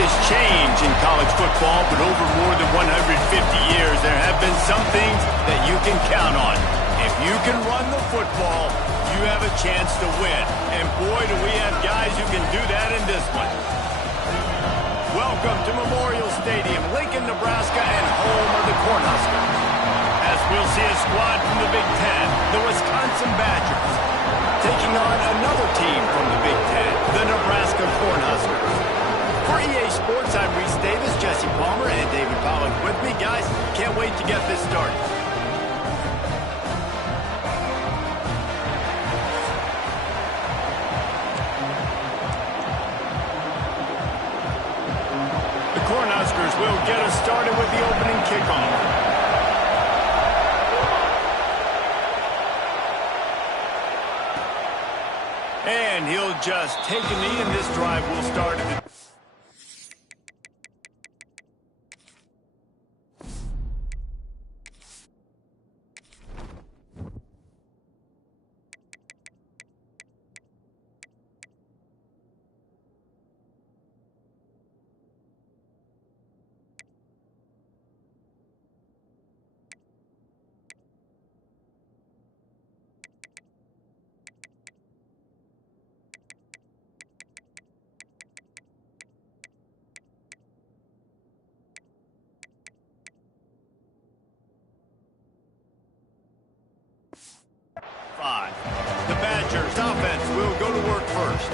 is change in college football, but over more than 150 years, there have been some things that you can count on. If you can run the football, you have a chance to win. And boy, do we have guys who can do that in this one. Welcome to Memorial Stadium, Lincoln, Nebraska, and home of the Cornhuskers. As we'll see a squad from the Big Ten, the Wisconsin Badgers, taking on another team from the Big Ten, the Nebraska Cornhuskers. For EA Sports, I'm Reese Davis, Jesse Palmer, and David Pollock with me. Guys, can't wait to get this started. The Cornhuskers will get us started with the opening kickoff. And he'll just take a knee, and this drive will start at the... The Badgers offense will go to work first.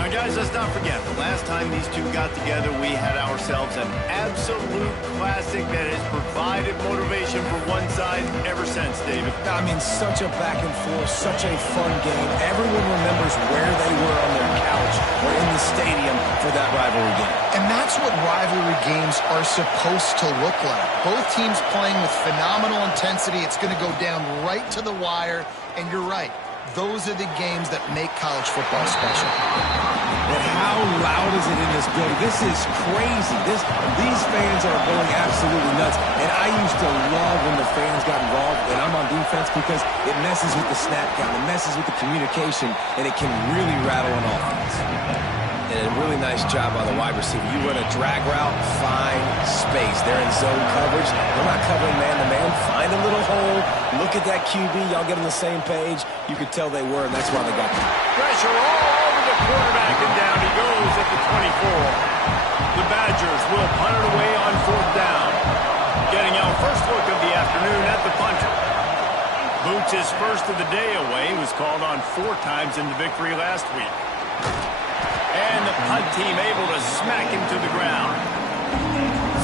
Now, guys, let's not forget, the last time these two got together, we had ourselves an absolute classic that has provided motivation for one side ever since, David. I mean, such a back and forth, such a fun game. Everyone remembers where they were on their couch or in the stadium for that rivalry game. And that's what rivalry games are supposed to look like. Both teams playing with phenomenal intensity. It's going to go down right to the wire. And you're right. Those are the games that make college football special. But how loud is it in this building? This is crazy. These fans are going absolutely nuts. And I used to love when the fans got involved, and I'm on defense, because it messes with the snap count. It messes with the communication, and it can really rattle an offense. And a really nice job on the wide receiver. You run a drag route, find space. They're in zone coverage. They're not covering man-to-man. Find a little hole. Look at that QB. Y'all get on the same page. You could tell they were, and that's why they got them. Pressure all over the quarterback, and down he goes at the 24. The Badgers will punt it away on 4th down. Getting our first look of the afternoon at the punter. Boots' first of the day away. He was called on 4 times in the victory last week. And the punt team able to smack him to the ground.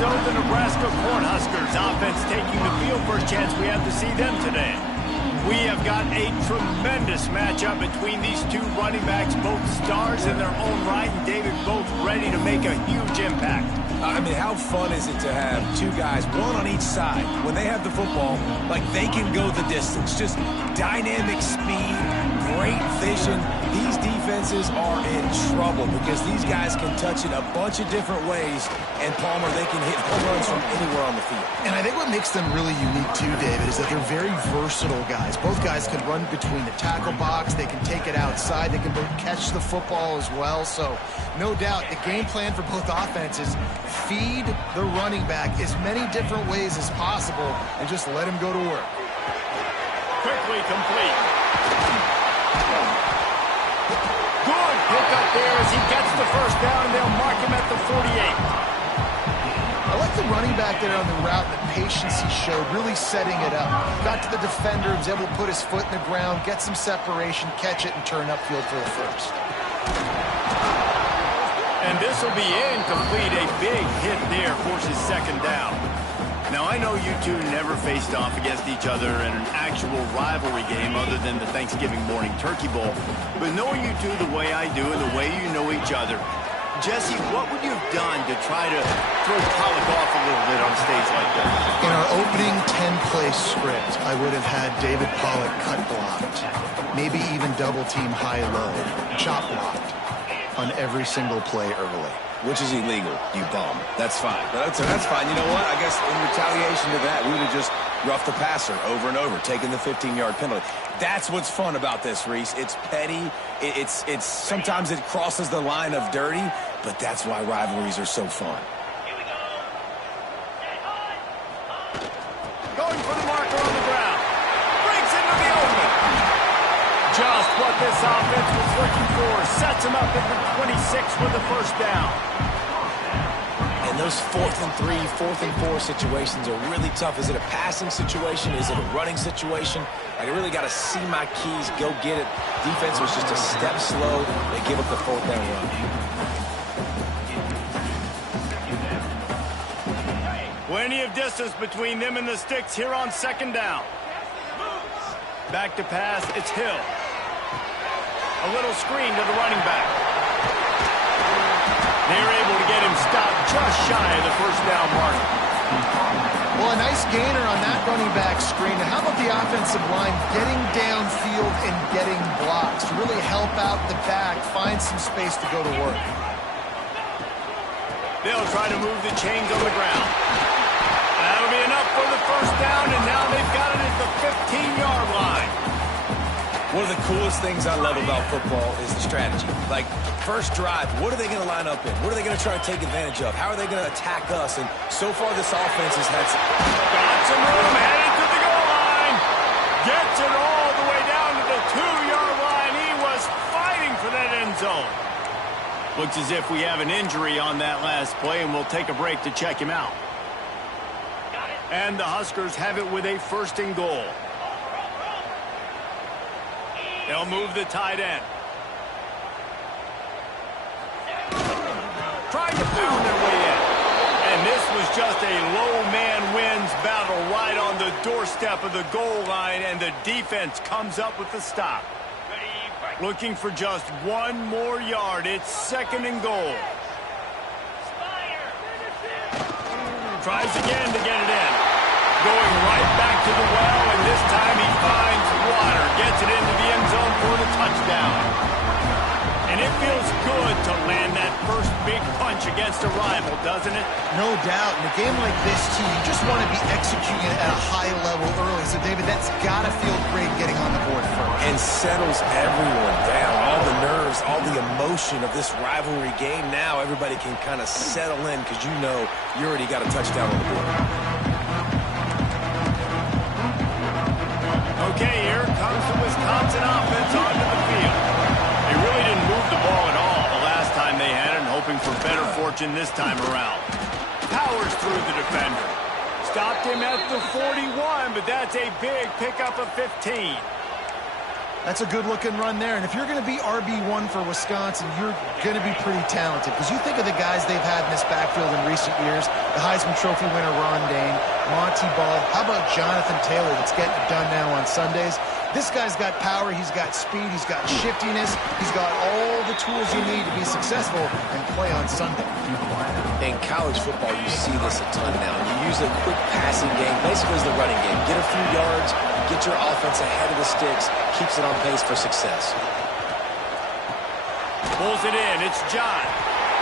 So the Nebraska Cornhuskers offense taking the field. First chance we have to see them today. We have got a tremendous matchup between these two running backs, both stars in their own right, and David, both ready to make a huge impact. I mean, how fun is it to have two guys, one on each side, when they have the football, like they can go the distance. Just dynamic speed, great vision. These defenses are in trouble because these guys can touch it a bunch of different ways, and Palmer, they can hit home runs from anywhere on the field. And I think what makes them really unique too, David, is that they're very versatile guys. Both guys can run between the tackle box. They can take it outside. They can both catch the football as well. So no doubt the game plan for both offenses, feed the running back as many different ways as possible and just let him go to work. Quickly complete. Good pick up there as he gets the first down, and they'll mark him at the 48. I like the running back there on the route, the patience he showed, really setting it up. Got to the defender, was able to put his foot in the ground, get some separation, catch it, and turn upfield for the first. And this will be incomplete. A big hit there forces 2nd down. Now, I know you two never faced off against each other in an actual rivalry game other than the Thanksgiving morning Turkey Bowl. But knowing you two the way I do and the way you know each other, Jesse, what would you have done to try to throw Pollock off a little bit on a stage like that? In our opening 10-play script, I would have had David Pollock cut blocked, maybe even double-team high-low, chop blocked on every single play early. Which is illegal, you bum. That's fine. That's fine. You know what? I guess in retaliation to that, we would have just rough the passer over and over, taking the 15-yard penalty. That's what's fun about this, Reese. It's petty. It's sometimes it crosses the line of dirty, but that's why rivalries are so fun. Going for the marker on the ground. Breaks into the open. Just what this offense was looking for. Sets him up at the 26 with the first down. And those 4th and 3, 4th and 4 situations are really tough. Is it a passing situation? Is it a running situation? I really got to see my keys, go get it. Defense was just a step slow. They give up the 4th down run. Plenty of distance between them and the sticks here on 2nd down. Back to pass, it's Hill. A little screen to the running back. They're able to get him stopped just shy of the first down mark. Well, a nice gainer on that running back screen. And how about the offensive line getting downfield and getting blocks to really help out the back, find some space to go to work. They'll try to move the chains on the ground. That'll be enough for the first down, and now they've got it at the 15-yard line. One of the coolest things I love about football is the strategy. Like, first drive, what are they going to line up in? What are they going to try to take advantage of? How are they going to attack us? And so far, this offense has had got some room, headed to the goal line. Gets it all the way down to the 2-yard line. He was fighting for that end zone. Looks as if we have an injury on that last play, and we'll take a break to check him out. And the Huskers have it with a 1st and goal. They'll move the tight end. Trying to pound their way in. And this was just a low man wins battle right on the doorstep of the goal line, and the defense comes up with the stop. Looking for just 1 more yard. It's 2nd and goal. Tries again to get it in. Going right back to the well, and this time he finds water. Gets it into the end zone for the touchdown. And it feels good to land that first big punch against a rival, doesn't it? No doubt. In a game like this, too, you just want to be executing it at a high level early. So, David, that's got to feel great getting on the board first. and settles everyone down. All the nerves, all the emotion of this rivalry game. Now everybody can kind of settle in because you know you already got a touchdown on the board. Okay, here comes the Wisconsin offense onto the field. They really didn't move the ball at all the last time they had it, and hoping for better fortune this time around. Powers through the defender. Stopped him at the 41, but that's a big pickup of 15. That's a good-looking run there. And if you're going to be RB1 for Wisconsin, you're going to be pretty talented. Because you think of the guys they've had in this backfield in recent years, the Heisman Trophy winner Ron Dayne, Monty Ball. How about Jonathan Taylor that's getting it done now on Sundays? This guy's got power, he's got speed, he's got shiftiness, he's got all the tools you need to be successful and play on Sunday. In college football, you see this a ton now. You use a quick passing game, basically as the running game. Get a few yards, get your offense ahead of the sticks, keeps it on pace for success. Pulls it in, it's John.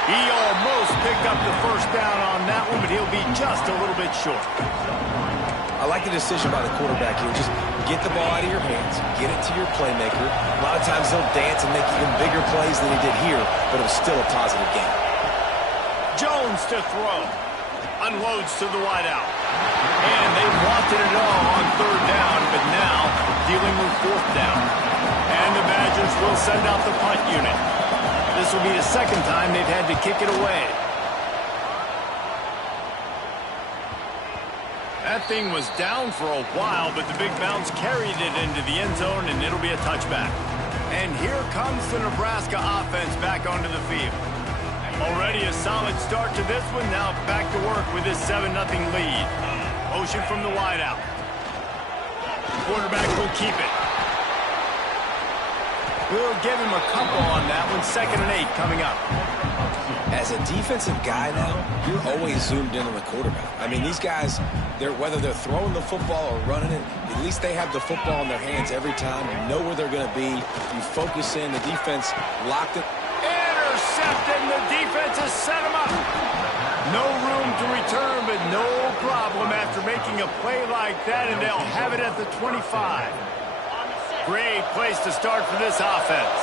He almost picked up the first down on that one, but he'll be just a little bit short. I like the decision by the quarterback here. Just get the ball out of your hands, get it to your playmaker. A lot of times he'll dance and make even bigger plays than he did here, but it was still a positive game. Jones to throw. Unloads to the wideout. And they wanted it all on third down, but now dealing with fourth down. And the Badgers will send out the punt unit. This will be the second time they've had to kick it away. That thing was down for a while, but the big bounce carried it into the end zone, and it'll be a touchback. And here comes the Nebraska offense back onto the field. Already a solid start to this one. Now back to work with this 7-0 lead. Motion from the wideout. Quarterback will keep it. We'll give him a couple on that one. 2nd and 8 coming up. As a defensive guy now, you're always zoomed in on the quarterback. I mean, these guys, whether they're throwing the football or running it, at least they have the football in their hands every time. You know where they're going to be. You focus in. The defense locked it. Intercepted, and the defense has set him up. No room to return, but no problem after making a play like that, and they'll have it at the 25. Great place to start for this offense.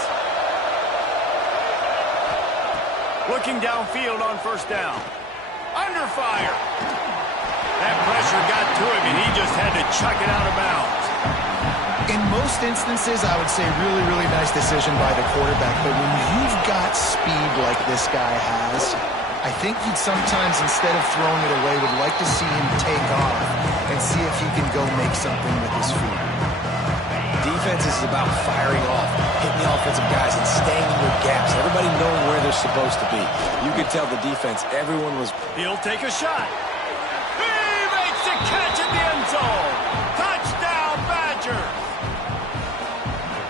Looking downfield on first down. Under fire. That pressure got to him, and he just had to chuck it out of bounds. In most instances, I would say really, really nice decision by the quarterback. But when you've got speed like this guy has, I think you'd sometimes, instead of throwing it away, would like to see him take off and see if he can go make something with his feet. Defense is about firing off, hitting the offensive guys, and staying in your gaps. Everybody knowing where they're supposed to be. You could tell the defense, everyone was... He'll take a shot. He makes a catch in the end zone. Touchdown, Badgers.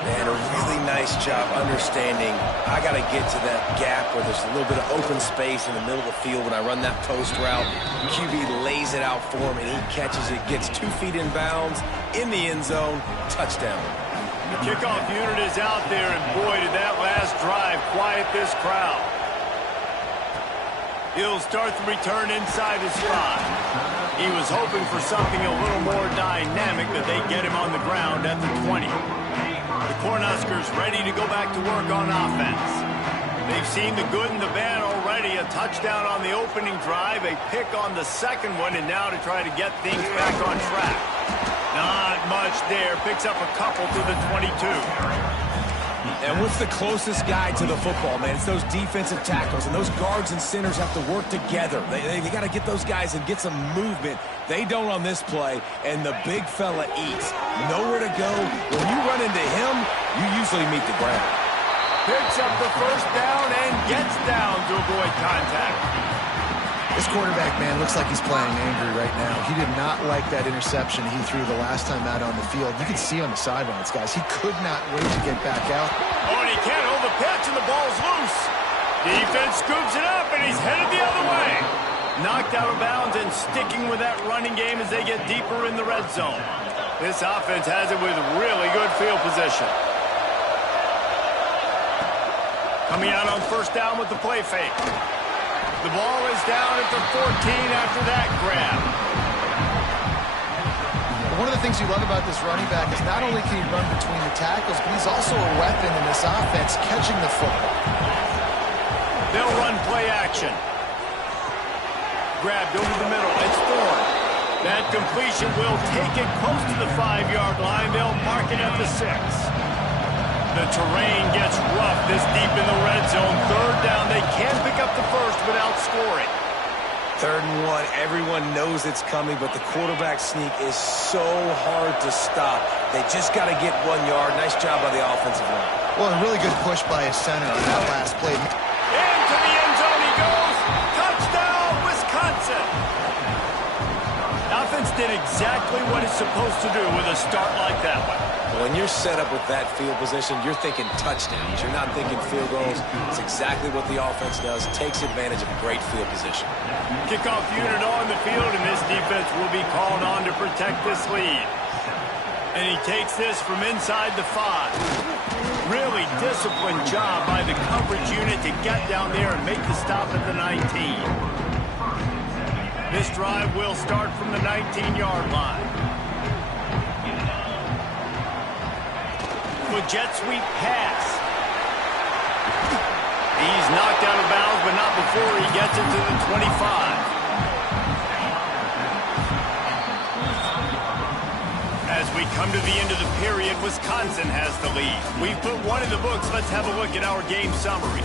Man, a really nice job understanding I got to get to that gap where there's a little bit of open space in the middle of the field when I run that post route. QB lays it out for him, and he catches it, gets 2 feet in bounds, in the end zone, touchdown. The kickoff unit is out there, and boy, did that last drive quiet this crowd. He'll start the return inside his spot. He was hoping for something a little more dynamic, but they get him on the ground at the 20. The Cornhuskers ready to go back to work on offense. They've seen the good and the bad already. A touchdown on the opening drive, a pick on the second one, and now to try to get things back on track. Not much there. Picks up a couple to the 22. And what's the closest guy to the football, man? It's those defensive tackles, and those guards and centers have to work together. They got to get those guys and get some movement. They don't on this play, and the big fella eats. Nowhere to go. When you run into him, you usually meet the ground. Picks up the first down and gets down to avoid contact. This quarterback, man, looks like he's playing angry right now. He did not like that interception he threw the last time out on the field. You can see on the sidelines, guys. He could not wait to get back out. Oh, and he can't hold the pitch, and the ball's loose. Defense scoops it up, and he's headed the other way. Knocked out of bounds and sticking with that running game as they get deeper in the red zone. This offense has it with really good field position. Coming out on first down with the play fake. The ball is down at the 14 after that grab. One of the things you love about this running back is not only can he run between the tackles, but he's also a weapon in this offense, catching the football. They'll run play action. Grabbed over the middle. It's Ford. That completion will take it close to the 5-yard line. They'll mark it at the 6. The terrain gets rough this deep in the red zone. Third down, they can't pick up the first without scoring. 3rd and 1, everyone knows it's coming, but the quarterback sneak is so hard to stop. They just got to get 1 yard. Nice job by the offensive line. Well, a really good push by his center on that last play. Into the end zone he goes. Touchdown, Wisconsin. Offense did exactly what it's supposed to do with a start like that one. When you're set up with that field position, you're thinking touchdowns. You're not thinking field goals. It's exactly what the offense does. Takes advantage of great field position. Kickoff unit on the field, and this defense will be called on to protect this lead. And he takes this from inside the 5. Really disciplined job by the coverage unit to get down there and make the stop at the 19. This drive will start from the 19-yard line. With jet sweep pass. He's knocked out of bounds, but not before he gets it to the 25. As we come to the end of the period, Wisconsin has the lead. We've put one in the books. Let's have a look at our game summary.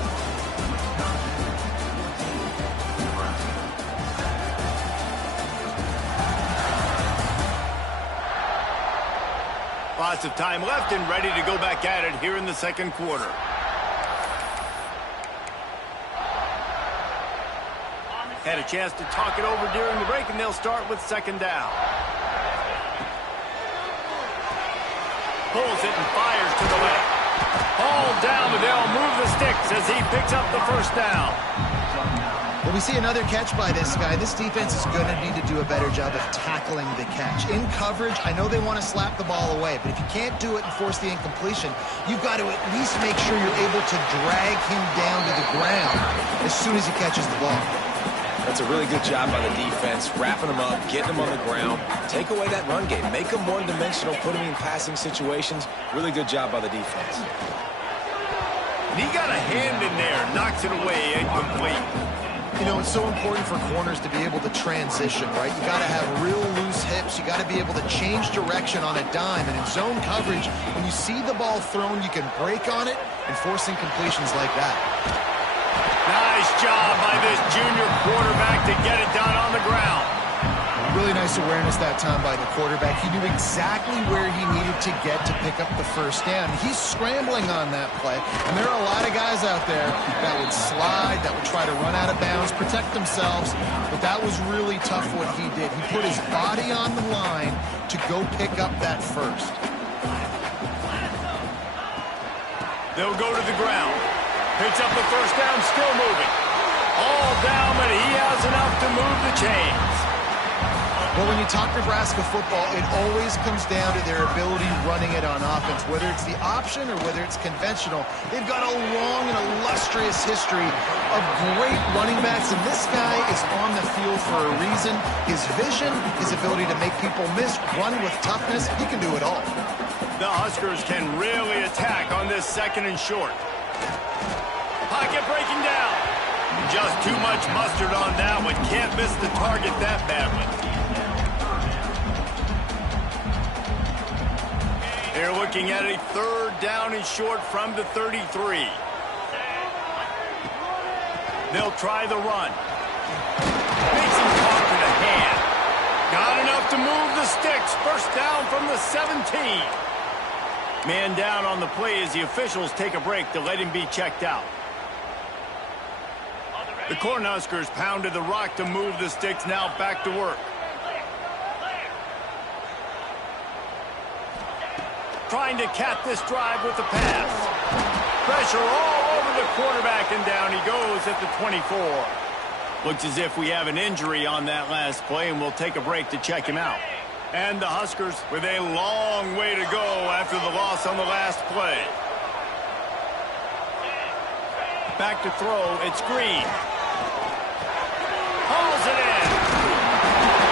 Lots of time left and ready to go back at it here in the second quarter. Had a chance to talk it over during the break, and they'll start with second down. Pulls it and fires to the left. Hauled down, but they'll move the sticks as he picks up the first down. When we see another catch by this guy, this defense is going to need to do a better job of tackling the catch. In coverage, I know they want to slap the ball away, but if you can't do it and force the incompletion, you've got to at least make sure you're able to drag him down to the ground as soon as he catches the ball. That's a really good job by the defense, wrapping them up, getting them on the ground. Take away that run game. Make them one-dimensional, put them in passing situations. Really good job by the defense. And he got a hand in there, knocks it away, incomplete. You know, it's so important for corners to be able to transition, right? You got to have real loose hips. You got to be able to change direction on a dime. And in zone coverage, when you see the ball thrown, you can break on it and force incompletions like that. Nice job by this junior quarterback to get it done on the ground. Really nice awareness that time by the quarterback. He knew exactly where he needed to get to pick up the first down. He's scrambling on that play, and there are a lot of guys out there that would slide, that would try to run out of bounds, protect themselves, but that was really tough what he did. He put his body on the line to go pick up that first. They'll go to the ground. Picks up the first down, still moving. All down, but he has enough to move the chains. Well, when you talk Nebraska football, it always comes down to their ability running it on offense. Whether it's the option or whether it's conventional, they've got a long and illustrious history of great running backs, and this guy is on the field for a reason. His vision, his ability to make people miss, run with toughness, he can do it all. The Huskers can really attack on this second and short. Pocket breaking down. Just too much mustard on that one. Can't miss the target that badly. They're looking at a third down and short from the 33. They'll try the run. Makes him caught to the hand. Got enough to move the sticks. First down from the 17. Man down on the play as the officials take a break to let him be checked out. The Cornhuskers pounded the rock to move the sticks. Now back to work. Trying to cap this drive with the pass. Pressure all over the quarterback, and down he goes at the 24. Looks as if we have an injury on that last play, and we'll take a break to check him out. And the Huskers with a long way to go after the loss on the last play. Back to throw, it's Green. Hauls it in.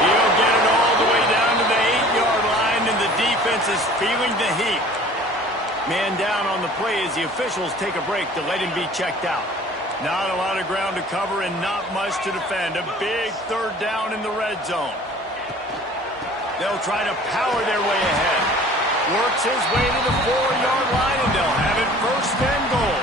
He'll get it all the way down to the 8-yard line, and the defense is feeling the heat. Man down on the play as the officials take a break to let him be checked out. Not a lot of ground to cover and not much to defend. A big third down in the red zone. They'll try to power their way ahead. Works his way to the 4-yard line, and they'll have it first and goal.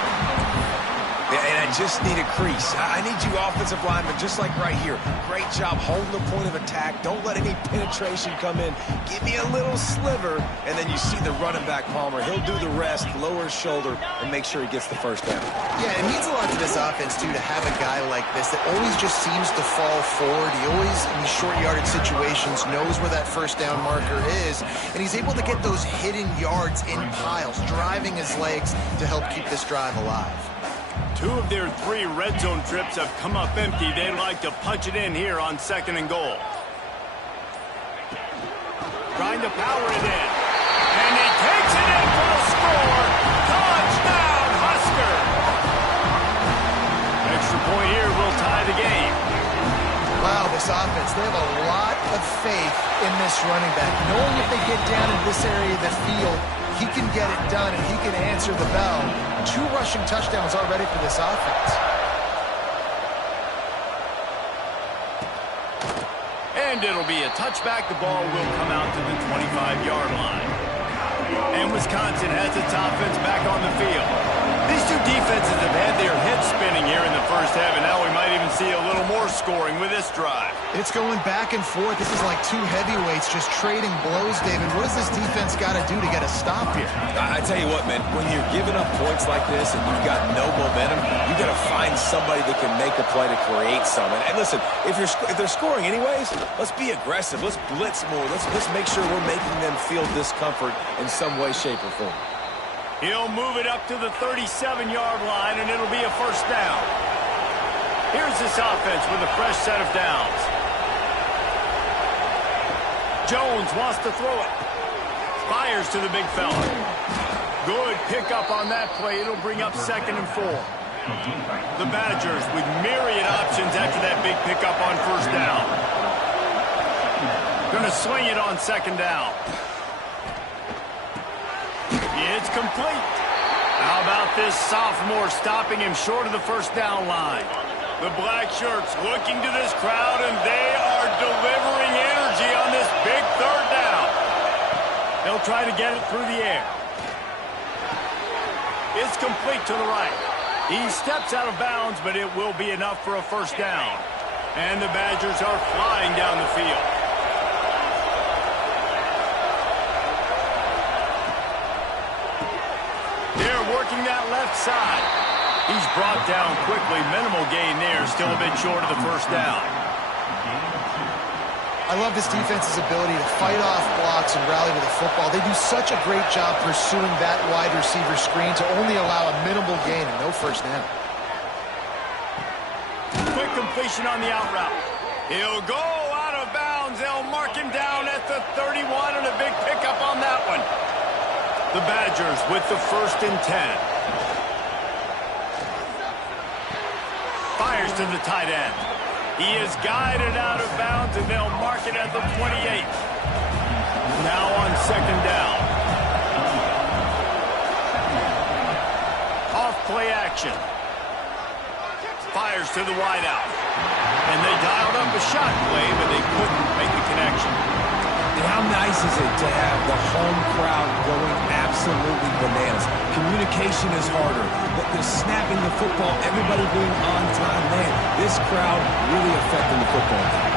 Yeah, and I just need a crease. I need you offensive linemen, just like right here. Great job holding the point of attack. Don't let any penetration come in. Give me a little sliver, and then you see the running back, Palmer. He'll do the rest, lower his shoulder, and make sure he gets the first down. Yeah, it means a lot to this offense, too, to have a guy like this that always just seems to fall forward. He always, in these short yardage situations, knows where that first down marker is, and he's able to get those hidden yards in piles, driving his legs to help keep this drive alive. 2 of their 3 red zone trips have come up empty. They'd like to punch it in here on second and goal. Trying to power it in. And he takes it in for a score. Touchdown, Husker! Extra point here will tie the game. Wow, this offense, they have a lot of faith in this running back. Knowing if they get down in this area of the field, he can get it done and he can answer the bell. 2 rushing touchdowns already for this offense. And it'll be a touchback. The ball will come out to the 25-yard line. And Wisconsin has its offense back on the field. These 2 defenses have had their heads spinning here in the first half, and now we might even see a little more scoring with this drive. It's going back and forth. This is like 2 heavyweights just trading blows, David. What does this defense got to do to get a stop here? I tell you what, man, when you're giving up points like this and you've got no momentum, you got to find somebody that can make a play to create something. And listen, if they're scoring anyways, let's be aggressive. Let's blitz more. Let's make sure we're making them feel discomfort in some way, shape, or form. He'll move it up to the 37-yard line, and it'll be a first down. Here's this offense with a fresh set of downs. Jones wants to throw it. Fires to the big fella. Good pickup on that play. It'll bring up second and 4. The Badgers with myriad options after that big pickup on first down. Going to swing it on second down. It's complete. How about this sophomore stopping him short of the first down line? The black shirts looking to this crowd, and they are delivering energy on this big third down. They'll try to get it through the air. It's complete to the right. He steps out of bounds, but it will be enough for a first down. And the Badgers are flying down the field. They're working that left side. He's brought down quickly. Minimal gain there. Still a bit short of the first down. I love this defense's ability to fight off blocks and rally to the football. They do such a great job pursuing that wide receiver screen to only allow a minimal gain and no first down. Quick completion on the out route. He'll go out of bounds. They'll mark him down at the 31 and a big pickup on that one. The Badgers with the 1st and 10. Fires to the tight end. He is guided out of bounds, and they'll mark it at the 28. Now on second down. Off play action. Fires to the wideout. And they dialed up a shot play, but they couldn't make the connection. And how nice is it to have the home crowd going absolutely bananas? Communication is harder. The snapping the football, everybody being on time, man. This crowd really affecting the football game.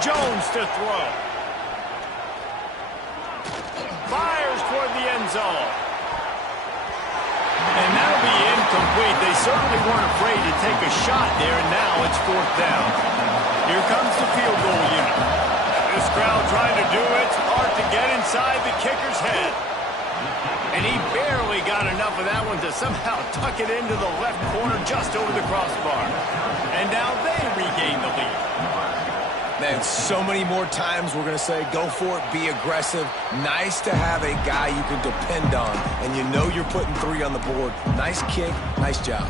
Jones to throw. Fires toward the end zone. And that'll be incomplete. They certainly weren't afraid to take a shot there, and now it's 4th down. Here comes the field goal unit. This crowd trying to do its part to get inside the kicker's head. And he barely got enough of that one to somehow tuck it into the left corner just over the crossbar. And now they regain the lead. Man, so many more times we're going to say, go for it, be aggressive. Nice to have a guy you can depend on, and you know you're putting 3 on the board. Nice kick, nice job.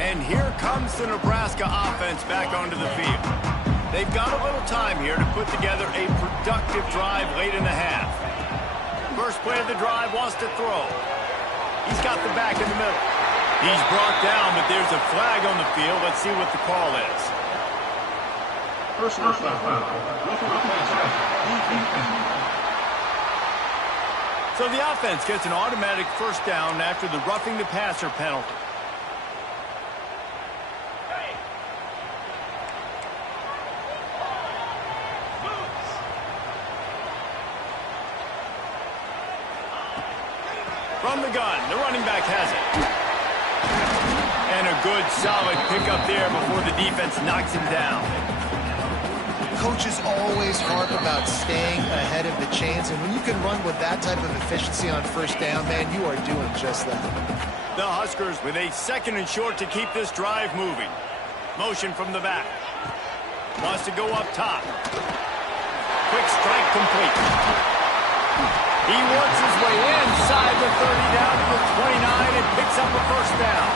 And here comes the Nebraska offense back onto the field. They've got a little time here to put together a productive drive late in the half. First play of the drive wants to throw. He's got the back in the middle. He's brought down, but there's a flag on the field. Let's see what the call is. Personal foul. So the offense gets an automatic first down after the roughing the passer penalty. From the gun, the running back has it. And a good, solid pickup there before the defense knocks him down. Coaches always harp about staying ahead of the chains, and when you can run with that type of efficiency on first down, man, you are doing just that. The Huskers with a 2nd and short to keep this drive moving. Motion from the back. Wants to go up top. Quick strike complete. He works his way inside the 30 down to the 29 and picks up a first down.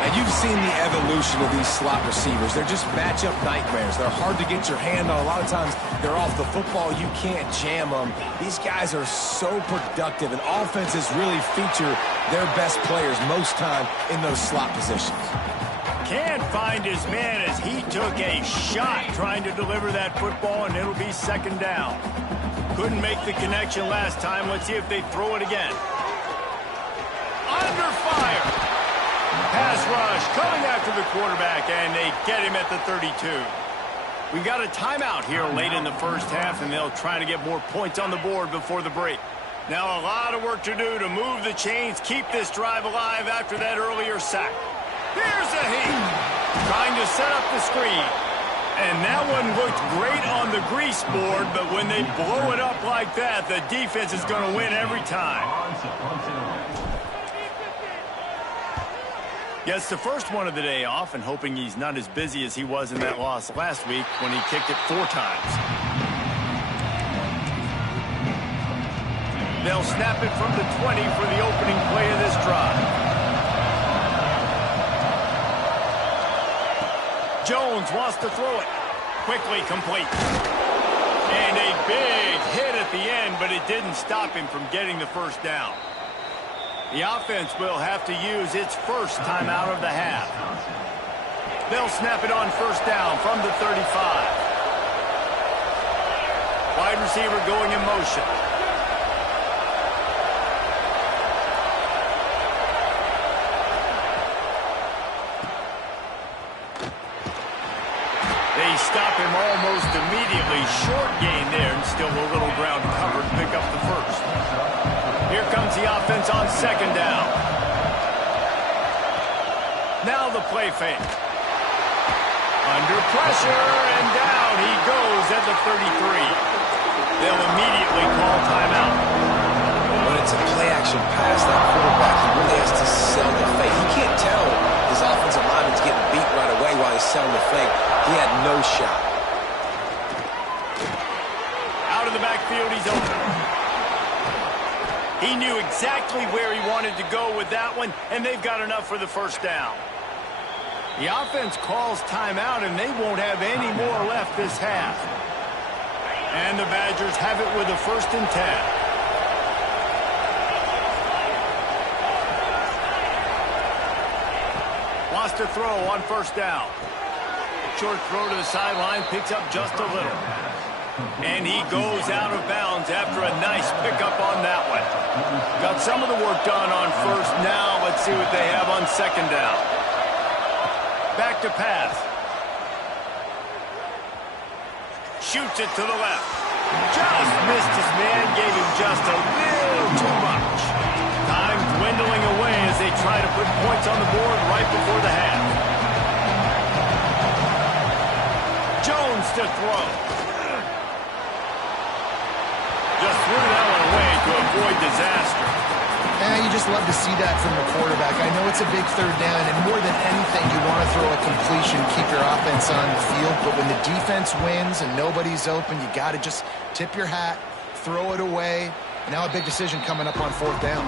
And you've seen the evolution of these slot receivers. They're just matchup nightmares. They're hard to get your hand on. A lot of times they're off the football. You can't jam them. These guys are so productive, and offenses really feature their best players most time in those slot positions. Can't find his man as he took a shot trying to deliver that football, and it'll be 2nd down. Couldn't make the connection last time. Let's see if they throw it again. Under fire. Pass rush coming after the quarterback, and they get him at the 32. We've got a timeout here late in the first half, and they'll try to get more points on the board before the break. Now a lot of work to do to move the chains, keep this drive alive after that earlier sack. Here's a heat. Trying to set up the screen. And that one looked great on the grease board, but when they blow it up like that, the defense is going to win every time. Gets the first one of the day off, and hoping he's not as busy as he was in that loss last week when he kicked it 4 times. They'll snap it from the 20 for the opening play of this drive. Jones wants to throw it. Quickly complete. And a big hit at the end, but it didn't stop him from getting the first down. The offense will have to use its first timeout of the half. They'll snap it on first down from the 35. Wide receiver going in motion. They stop him almost immediately. Short gain there, and still a little ground covered to pick up the first. Here comes the offense on second down. Now the play fake. Under pressure, and down he goes at the 33. They'll immediately call timeout. When it's a play-action pass, that quarterback, he really has to sell the fake. He can't tell his offensive lineman's getting beat right away while he's selling the fake. He had no shot. Out of the backfield, he's open. He knew exactly where he wanted to go with that one, and they've got enough for the first down. The offense calls timeout, and they won't have any more left this half. And the Badgers have it with a 1st and 10. Wants to throw on first down. Short throw to the sideline, picks up just a little. And he goes out of bounds after a nice pickup on that one. Got some of the work done on first. Now let's see what they have on second down. Back to pass. Shoots it to the left. Just missed his man, gave him just a little too much. Time dwindling away as they try to put points on the board right before the half. Jones to throw. Just threw that one away to avoid disaster. You just love to see that from the quarterback. I know it's a big third down, and more than anything, you want to throw a completion, keep your offense on the field. But when the defense wins and nobody's open, you got to just tip your hat, throw it away. And now a big decision coming up on 4th down.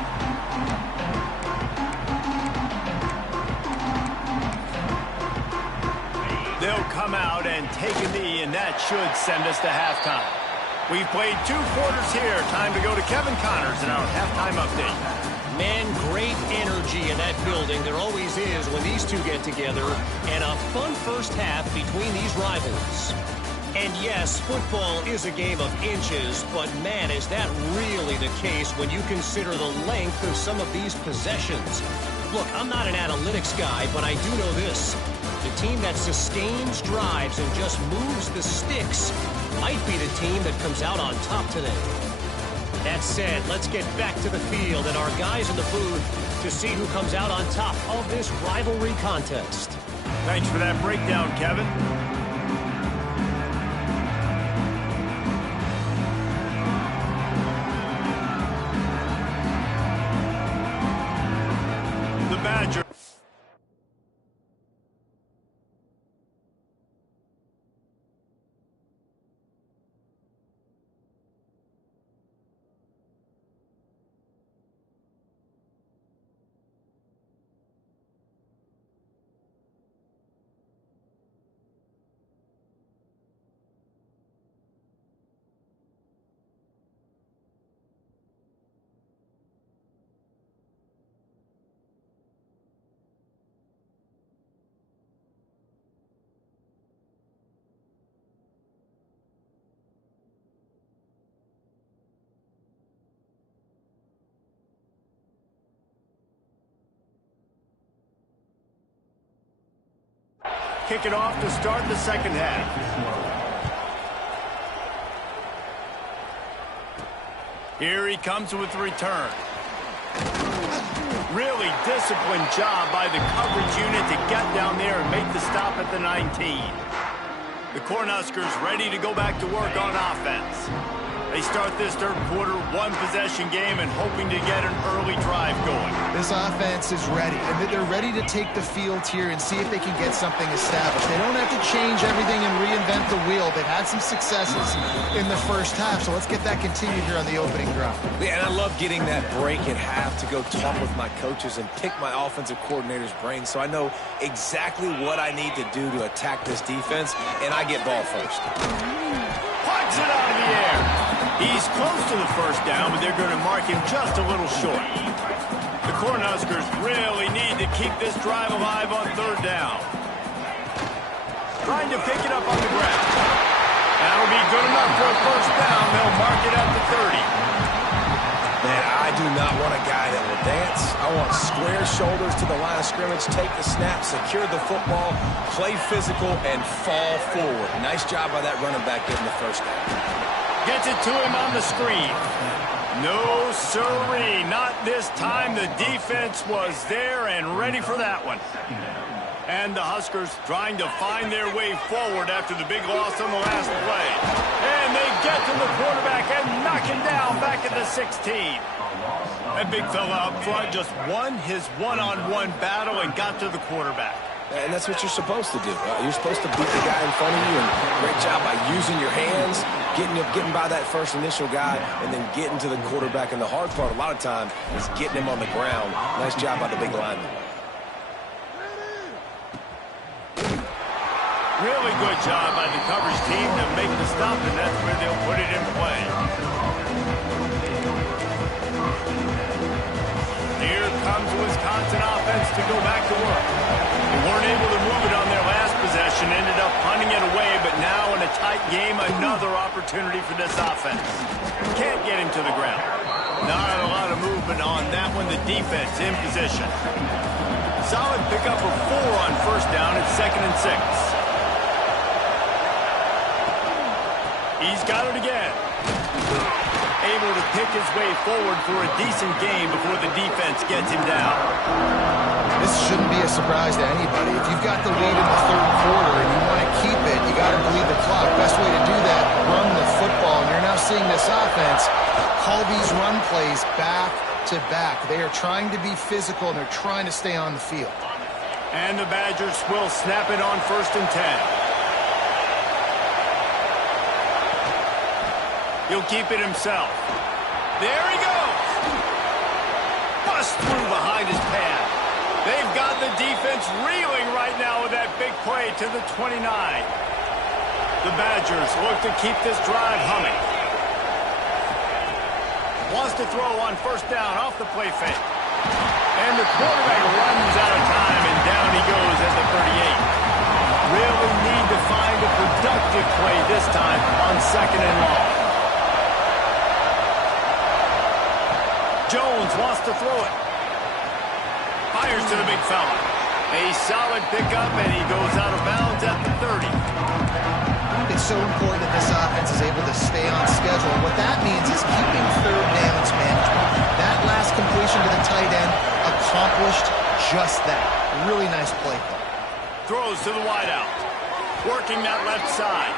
They'll come out and take a knee, and that should send us to halftime. We've played 2 quarters here. Time to go to Kevin Connors in our halftime update. Man, great energy in that building. There always is when these two get together. And a fun first half between these rivals. And yes, football is a game of inches, but man, is that really the case when you consider the length of some of these possessions. Look, I'm not an analytics guy, but I do know this. The team that sustains drives and just moves the sticks might be the team that comes out on top today. That said, let's get back to the field and our guys in the booth to see who comes out on top of this rivalry contest. Thanks for that breakdown, Kevin. The Badgers. Kick it off to start the second half. Here he comes with the return. Really disciplined job by the coverage unit to get down there and make the stop at the 19. The Cornhuskers ready to go back to work on offense. They start this third quarter, one-possession game, and hoping to get an early drive going. This offense is ready, and they're ready to take the field here and see if they can get something established. They don't have to change everything and reinvent the wheel. They've had some successes in the first half, so let's get that continued here on the opening drive. Yeah, and I love getting that break at half to go talk with my coaches and pick my offensive coordinator's brain so I know exactly what I need to do to attack this defense, and I get ball first. Punts it out of the air. He's close to the first down, but they're going to mark him just a little short. The Cornhuskers really need to keep this drive alive on third down. Trying to pick it up on the ground. That'll be good enough for a first down. They'll mark it at the 30. Man, I do not want a guy that will dance. I want square shoulders to the line of scrimmage, take the snap, secure the football, play physical, and fall forward. Nice job by that running back getting the first down. Gets it to him on the screen. No, sirree, not this time. The defense was there and ready for that one. And the Huskers trying to find their way forward after the big loss on the last play. And they get to the quarterback and knock him down back at the 16. That big fella up front just won his one-on-one battle and got to the quarterback. And that's what you're supposed to do. You're supposed to beat the guy in front of you, and great job by using your hands, getting by that first initial guy, and then getting to the quarterback. And the hard part a lot of time is getting him on the ground. Nice job by the big lineman. Really good job by the coverage team to make the stop, and that's where they'll put it in play. Here comes the Wisconsin offense to go back to work. They weren't able to move it on their last possession, ended up punting it away, but now in a tight game, another opportunity for this offense. Can't get him to the ground. Not a lot of movement on that one, the defense in position. Solid pickup of 4 on first down at 2nd and 6. He's got it again. Able to pick his way forward for a decent game before the defense gets him down. This shouldn't be a surprise to anybody. If you've got the lead in the third quarter and you want to keep it, you got to bleed the clock. Best way to do that, run the football. And you're now seeing this offense call these run plays back to back. They are trying to be physical, and they're trying to stay on the field. And the Badgers will snap it on 1st and 10. He'll keep it himself. There he goes. Bust through behind his pad. They've got the defense reeling right now with that big play to the 29. The Badgers look to keep this drive humming. Wants to throw on first down off the play fake. And the quarterback runs out of time, and down he goes at the 38. Really need to find a productive play this time on 2nd and long. Jones wants to throw it. Fires to the big fella. A solid pickup, and he goes out of bounds at the 30. It's so important that this offense is able to stay on schedule. And what that means is keeping third downs management. That last completion to the tight end accomplished just that. Really nice play call. Throws to the wideout. Working that left side.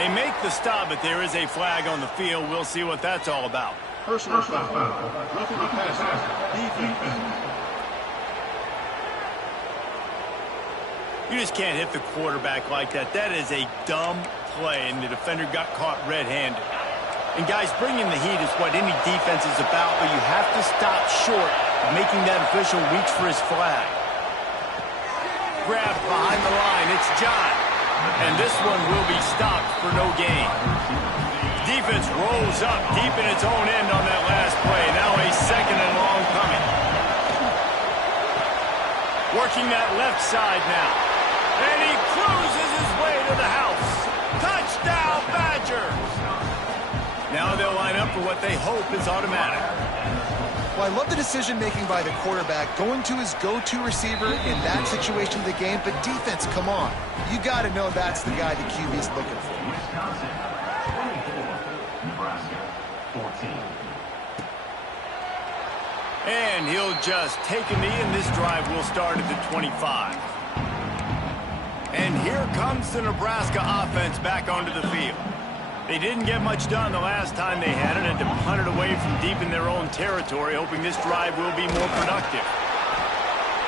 They make the stop, but there is a flag on the field. We'll see what that's all about. Personal foul. Roughing the passer. Defense. You just can't hit the quarterback like that. That is a dumb play, and the defender got caught red-handed. And, guys, bringing the heat is what any defense is about, but you have to stop short of making that official reach for his flag. Grabbed behind the line. It's John. And this one will be stopped for no gain. Defense rolls up deep in its own end on that last play. Now a 2nd and long coming. Working that left side now. And he cruises his way to the house. Touchdown, Badgers! Now they'll line up for what they hope is automatic. Well, I love the decision-making by the quarterback, going to his go-to receiver in that situation of the game. But defense, come on. You got to know that's the guy the QB is looking for. Wisconsin 24, Nebraska 14. And he'll just take a knee, and this drive will start at the 25. And here comes the Nebraska offense back onto the field. They didn't get much done the last time they had it, and to punt it away from deep in their own territory, hoping this drive will be more productive.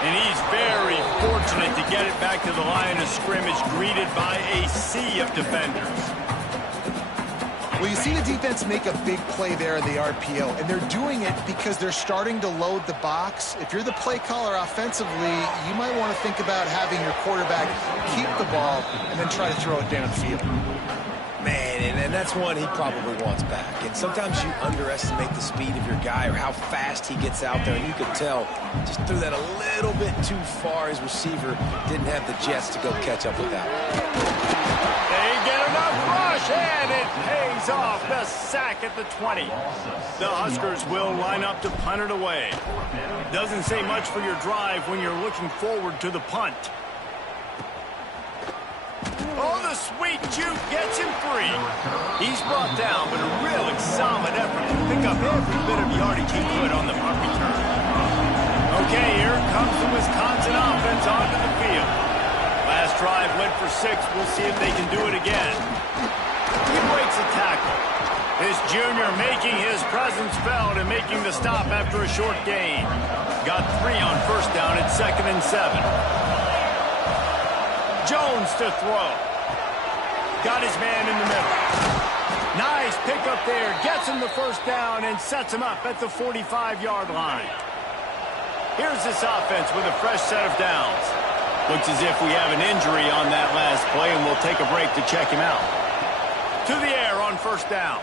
And he's very fortunate to get it back to the line of scrimmage, greeted by a sea of defenders. Well, you see the defense make a big play there in the RPO, and they're doing it because they're starting to load the box. If you're the play caller offensively, you might want to think about having your quarterback keep the ball and then try to throw it downfield. Man, and that's one he probably wants back. And sometimes you underestimate the speed of your guy or how fast he gets out there, and you could tell just threw that a little bit too far. His receiver didn't have the jets to go catch up with that. They get enough rush, and it pays off. The sack at the 20. The Huskers will line up to punt it away. Doesn't say much for your drive when you're looking forward to the punt. Oh, the sweet juke gets him free. He's brought down, but a really solid effort to pick up every bit of yardage he could on the punt return. Okay, here comes the Wisconsin offense onto the field. Last drive went for 6. We'll see if they can do it again. He breaks a tackle. This junior making his presence felt and making the stop after a short gain. Got 3 on first down at 2nd and 7. Jones to throw. Got his man in the middle. Nice pickup there. Gets him the first down and sets him up at the 45-yard line. Here's this offense with a fresh set of downs. Looks as if we have an injury on that last play, and we'll take a break to check him out. To the air on first down.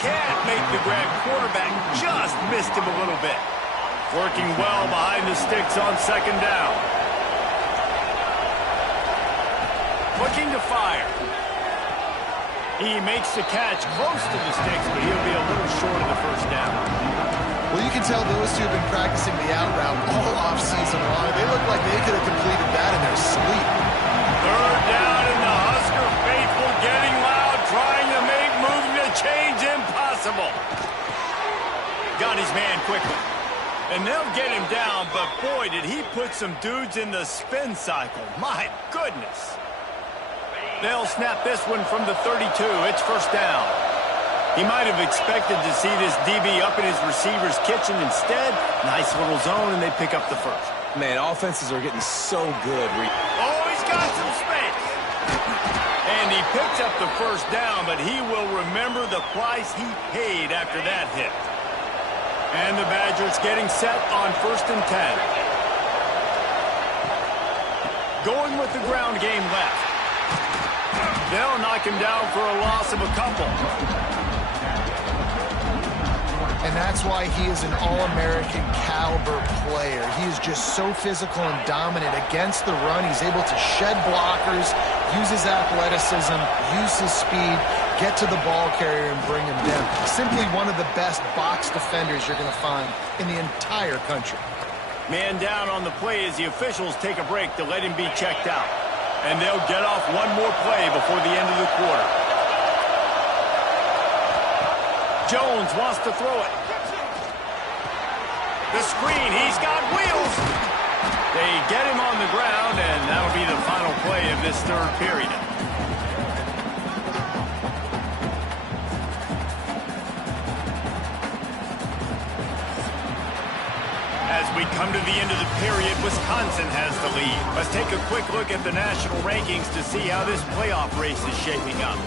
Can't make the grab. Quarterback just missed him a little bit. Working well behind the sticks on 2nd down. Looking to fire. He makes the catch close to the sticks, but he'll be a little short of the first down. Well, you can tell those two have been practicing the out route all offseason long. They look like they could have completed that in their sleep. 3rd down, and the Husker faithful getting loud, trying to make moving the chains impossible. Got his man quickly. And they'll get him down, but boy, did he put some dudes in the spin cycle. My goodness. They'll snap this one from the 32. It's first down. He might have expected to see this DB up in his receiver's kitchen. Instead, nice little zone, and they pick up the first. Man, offenses are getting so good. Oh, he's got some space. And he picks up the first down, but he will remember the price he paid after that hit. And the Badgers getting set on 1st and 10. Going with the ground game left. They'll knock him down for a loss of a couple. And that's why he is an All-American caliber player. He is just so physical and dominant against the run. He's able to shed blockers, use his athleticism, use his speed, get to the ball carrier and bring him down. Simply one of the best box defenders you're going to find in the entire country. Man down on the play as the officials take a break to let him be checked out. And they'll get off one more play before the end of the quarter. Jones wants to throw it. The screen, he's got wheels. They get him on the ground, and that'll be the final play of this 3rd period. As we come to the end of the period, Wisconsin has the lead. Let's take a quick look at the national rankings to see how this playoff race is shaping up.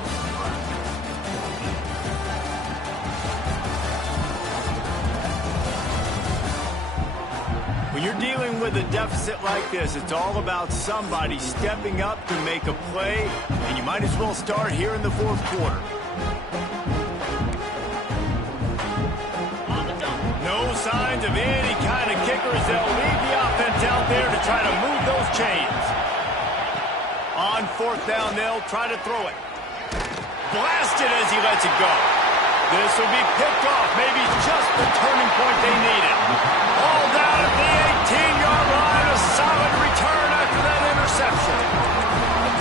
When you're dealing with a deficit like this, it's all about somebody stepping up to make a play, and you might as well start here in the 4th quarter. No signs of any kind of kickers. They'll leave the offense out there to try to move those chains. On 4th down, they'll try to throw it. Blasted as he lets it go. This will be picked off. Maybe just the turning point they needed. All down at the 18-yard line. A solid return after that interception.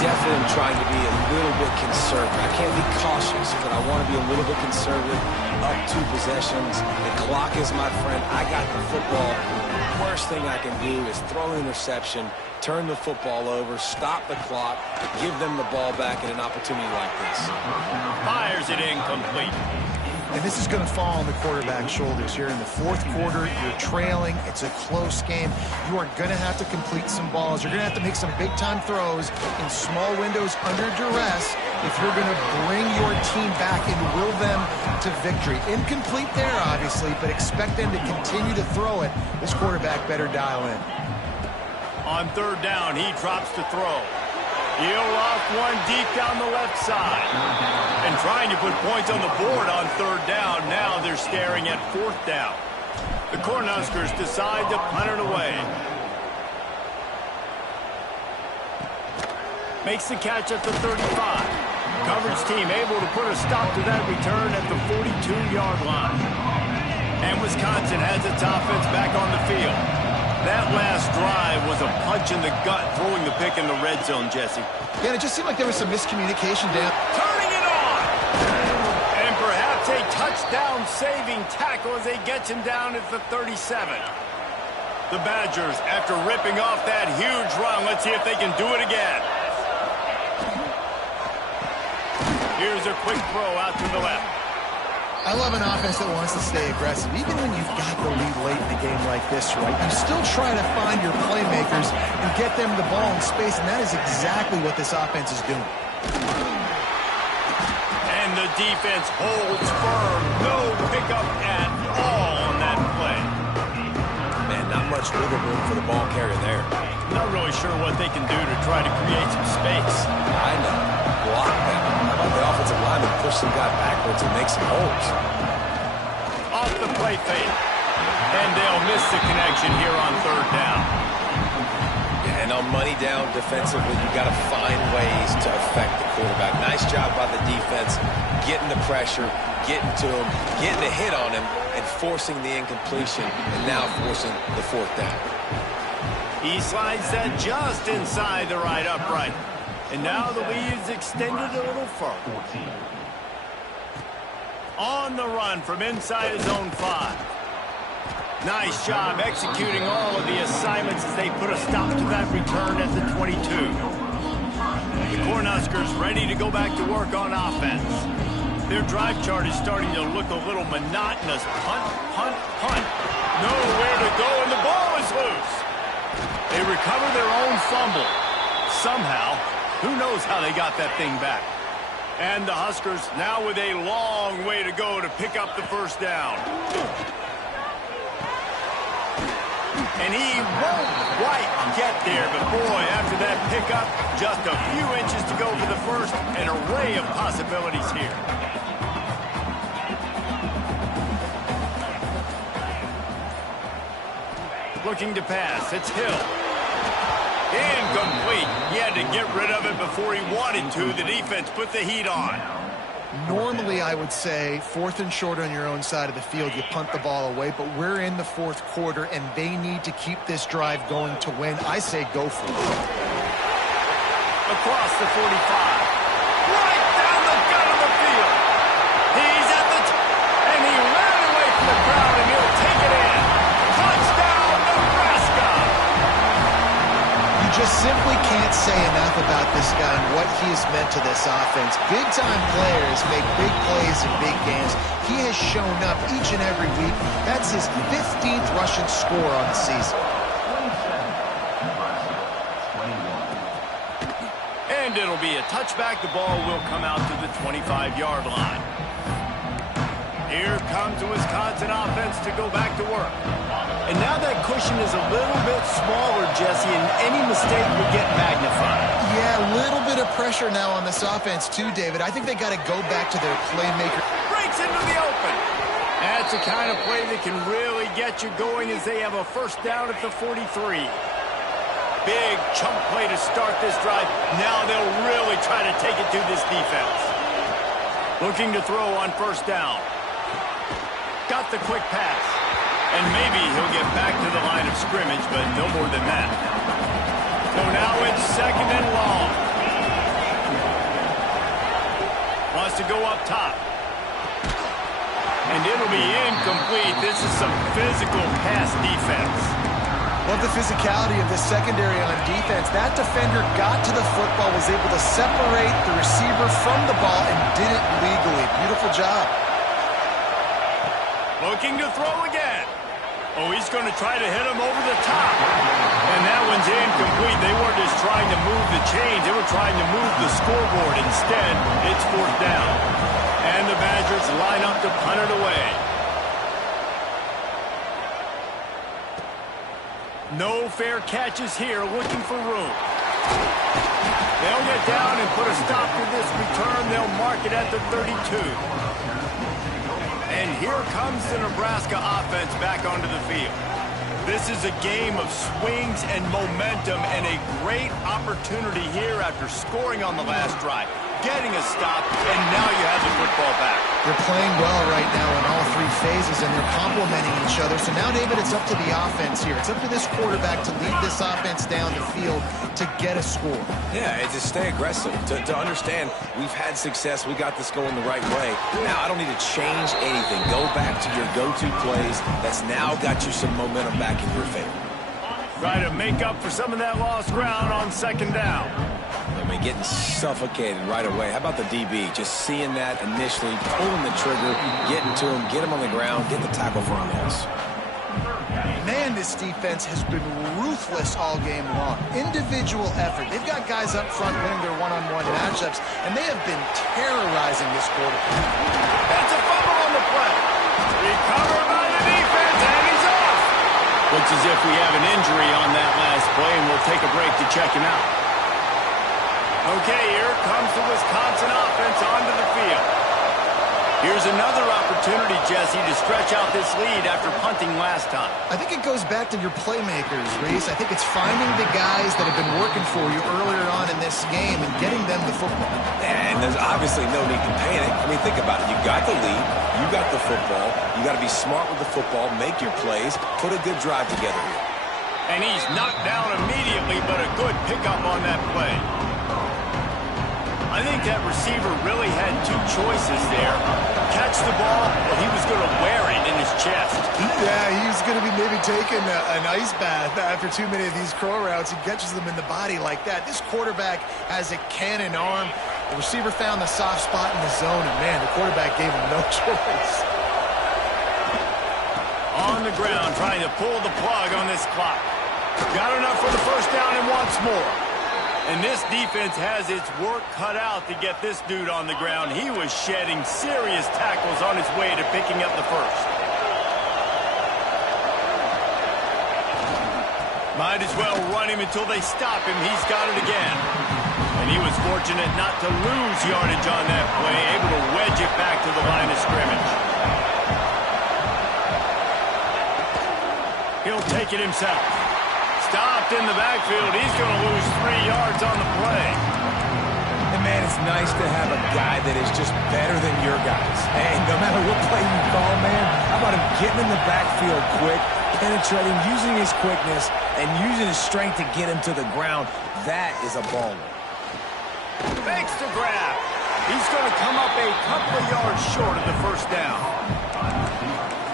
Definitely trying to be a little bit bit conservative. I can't be cautious, but I want to be a little bit conservative. Up 2 possessions. The clock is my friend. I got the football. Worst thing I can do is throw an interception, turn the football over, stop the clock, give them the ball back in an opportunity like this. Fires it incomplete. And this is going to fall on the quarterback's shoulders here in the fourth quarter. You're trailing. It's a close game. You are going to have to complete some balls. You're going to have to make some big-time throws in small windows under duress if you're going to bring your team back and will them to victory. Incomplete there, obviously, but expect them to continue to throw it. This quarterback better dial in. On third down, he drops to throw. He'll lock one deep down the left side. And trying to put points on the board on third down. Now they're staring at fourth down. The Cornhuskers decide to punt it away. Makes the catch at the 35. Coverage team able to put a stop to that return at the 42-yard line. And Wisconsin has its offense back on the field. That last drive was a punch in the gut, throwing the pick in the red zone, Jesse. Yeah, it just seemed like there was some miscommunication down. Turning it on! And perhaps a touchdown-saving tackle as they get him down at the 37. The Badgers, after ripping off that huge run, let's see if they can do it again. Here's a quick throw out to the left. I love an offense that wants to stay aggressive. Even when you've got the lead late in a game like this, right, you still try to find your playmakers and get them the ball in space, and that is exactly what this offense is doing. And the defense holds firm. No pickup at all on that play. Man, not much wiggle room for the ball carrier there. Not really sure what they can do to try to create some space. I know. Block that. How about the offensive lineman push some guy backwards and make some holes? Off the play fake. And they'll miss the connection here on third down. Yeah, and on money down defensively, you got to find ways to affect the quarterback. Nice job by the defense, getting the pressure, getting to him, getting a hit on him, and forcing the incompletion, and now forcing the fourth down. He slides that just inside the right upright. And now the lead is extended a little further. On the run from inside his own 5. Nice job executing all of the assignments as they put a stop to that return at the 22. The Cornhuskers ready to go back to work on offense. Their drive chart is starting to look a little monotonous. Punt, punt, punt. Nowhere to go, and the ball is loose. They recover their own fumble. Somehow, who knows how they got that thing back. And the Huskers now with a long way to go to pick up the first down. And he won't quite get there, but boy, after that pickup, just a few inches to go for the first. An array of possibilities here. Looking to pass, it's Hill. Incomplete. He had to get rid of it before he wanted to. The defense put the heat on. Normally, I would say, 4th and short on your own side of the field, you punt the ball away, but we're in the fourth quarter, and they need to keep this drive going to win. I say go for it. Across the 45. Right down the gut of the field. He's at the and he ran away from the crowd, and he'll take it in. Touchdown, Nebraska! You just simply can't say enough about this guy and what he has meant to this offense. Big-time players make big plays in big games. He has shown up each and every week. That's his 15th rushing score on the season. And it'll be a touchback. The ball will come out to the 25-yard line. Here comes the Wisconsin offense to go back to work. And now that cushion is a little bit smaller, Jesse, and any mistake would get magnified. Yeah, a little bit of pressure now on this offense too, David. I think they got to go back to their playmaker. Breaks into the open. That's the kind of play that can really get you going as they have a first down at the 43. Big chunk play to start this drive. Now they'll really try to take it to this defense. Looking to throw on first down. Got the quick pass. And maybe he'll get back to the line of scrimmage, but no more than that. So now it's 2nd and long. to go up top. And it'll be incomplete. This is some physical pass defense. Love the physicality of the secondary on defense. That defender got to the football, was able to separate the receiver from the ball, and did it legally. Beautiful job. Looking to throw again. Oh, he's going to try to hit him over the top. And that one's incomplete. They weren't just trying to move the chains. They were trying to move the scoreboard. Instead, it's 4th down. And the Badgers line up to punt it away. No fair catches here, looking for room. They'll get down and put a stop to this return. They'll mark it at the 32. And here comes the Nebraska offense back onto the field. This is a game of swings and momentum, and a great opportunity here after scoring on the last drive, getting a stop, and now you have the football back. They're playing well right now in all 3 phases, and they're complementing each other. So now, David, it's up to the offense here. It's up to this quarterback to lead this offense down the field to get a score. Yeah, and to stay aggressive, to understand we've had success, we got this going the right way. Now, I don't need to change anything. Go back to your go-to plays. That's now got you some momentum back in your favor. Try to make up for some of that lost ground on 2nd down. I mean, getting suffocated right away. How about the DB? Just seeing that initially, pulling the trigger, getting to him, get him on the ground, get the tackle for a loss. Man, this defense has been ruthless all game long. Individual effort. They've got guys up front winning their one-on-one matchups, and they have been terrorizing this quarterback. It's a fumble on the play. Recovered by the defense, and he's off. Looks as if we have an injury on that last play, and we'll take a break to check him out. Okay, here comes the Wisconsin offense onto the field. Here's another opportunity, Jesse, to stretch out this lead after punting last time. I think it goes back to your playmakers, Reese. I think it's finding the guys that have been working for you earlier on in this game and getting them the football. And there's obviously no need to panic. I mean, think about it. You got the lead. You got the football. You got to be smart with the football, make your plays, put a good drive together here. And he's knocked down immediately, but a good pickup on that play. I think that receiver really had 2 choices there. Catch the ball, or he was going to wear it in his chest. Yeah, he was going to be maybe taking an ice bath after too many of these crow routes. He catches them in the body like that. This quarterback has a cannon arm. The receiver found the soft spot in the zone, and, man, the quarterback gave him no choice. On the ground, trying to pull the plug on this clock. Got enough for the 1st down and wants more. And this defense has its work cut out to get this dude on the ground. He was shedding serious tackles on his way to picking up the 1st. Might as well run him until they stop him. He's got it again. And he was fortunate not to lose yardage on that play, able to wedge it back to the line of scrimmage. He'll take it himself. Stopped in the backfield. He's going to lose 3 yards on the play. And, man, it's nice to have a guy that is just better than your guys. And no matter what play you call, man, how about him getting in the backfield quick, penetrating, using his quickness, and using his strength to get him to the ground. That is a baller. Fakes the grab. He's going to come up a couple of yards short of the 1st down.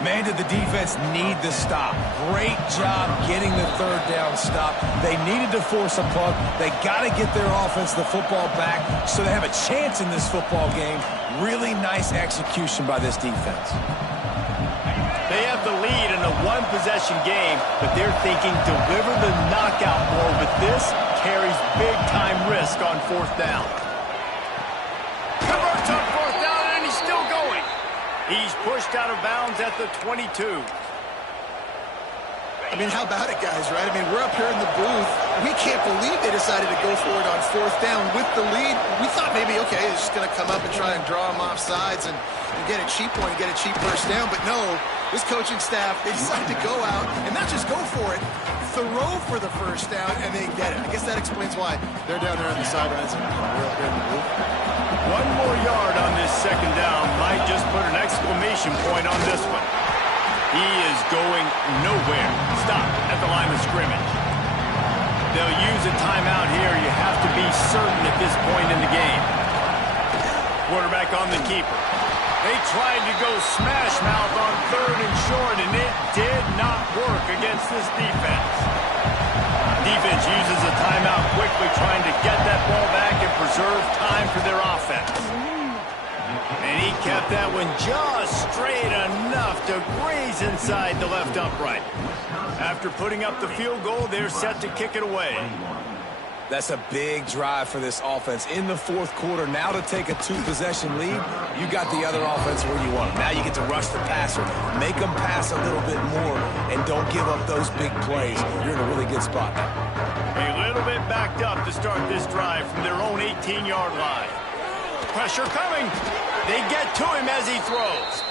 Man, did the defense need the stop. Great job getting the 3rd down stop. They needed to force a punt. They got to get their offense the football back so they have a chance in this football game. Really nice execution by this defense. They have the lead in a 1-possession game, but they're thinking deliver the knockout blow with this carries big-time risk on 4th down. Converts on 4th down, and he's still going. He's pushed out of bounds at the 22. I mean, how about it, guys, right? I mean, we're up here in the booth. We can't believe they decided to go for it on 4th down with the lead. We thought maybe, okay, it's just going to come up and try and draw them off sides and get a cheap one, get a cheap 1st down. But no, this coaching staff, they decided to go out and not just go for it, throw for the 1st down, and they get it. I guess that explains why they're down there on the sidelines and we're up here in the booth. 1 more yard on this 2nd down might just put an exclamation point on this one. He is going nowhere. Stop at the line of scrimmage. They'll use a timeout here. You have to be certain at this point in the game. Quarterback on the keeper. They tried to go smash mouth on 3rd and short, and it did not work against this defense. Defense uses a timeout quickly, trying to get that ball back and preserve time for their offense. And he kept that one just straight enough to graze inside the left upright. After putting up the field goal, they're set to kick it away. That's a big drive for this offense in the 4th quarter. Now to take a 2-possession lead, you got the other offense where you want them. Now you get to rush the passer, make them pass a little bit more, and don't give up those big plays. You're in a really good spot now. A little bit backed up to start this drive from their own 18-yard line. Pressure coming. They get to him as he throws.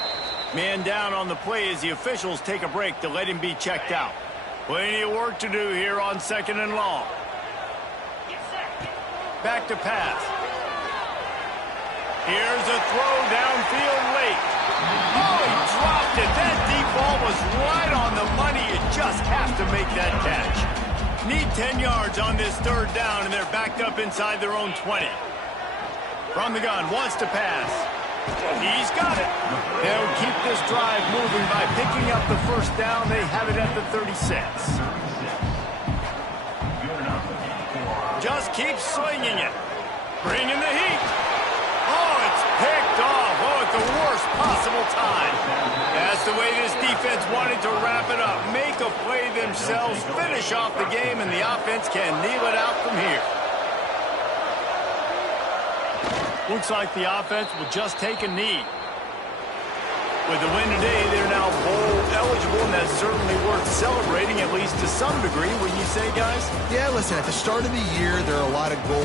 Man down on the play as the officials take a break to let him be checked out. Plenty of work to do here on 2nd and long. Back to pass. Here's a throw downfield late. Oh, he dropped it. That deep ball was right on the money. You just have to make that catch. Need 10 yards on this 3rd down, and they're backed up inside their own 20. From the gun, wants to pass. He's got it. They'll keep this drive moving by picking up the 1st down. They have it at the 36. Just keep swinging it. Bringing the heat. Oh, it's picked off. Oh, at the worst possible time. That's the way this defense wanted to wrap it up. Make a play themselves, finish off the game, and the offense can kneel it out from here. Looks like the offense will just take a knee. With the win today, they're now bowl eligible, and that's certainly worth celebrating, at least to some degree, wouldn't you say, guys? Yeah, listen, at the start of the year, there are a lot of goals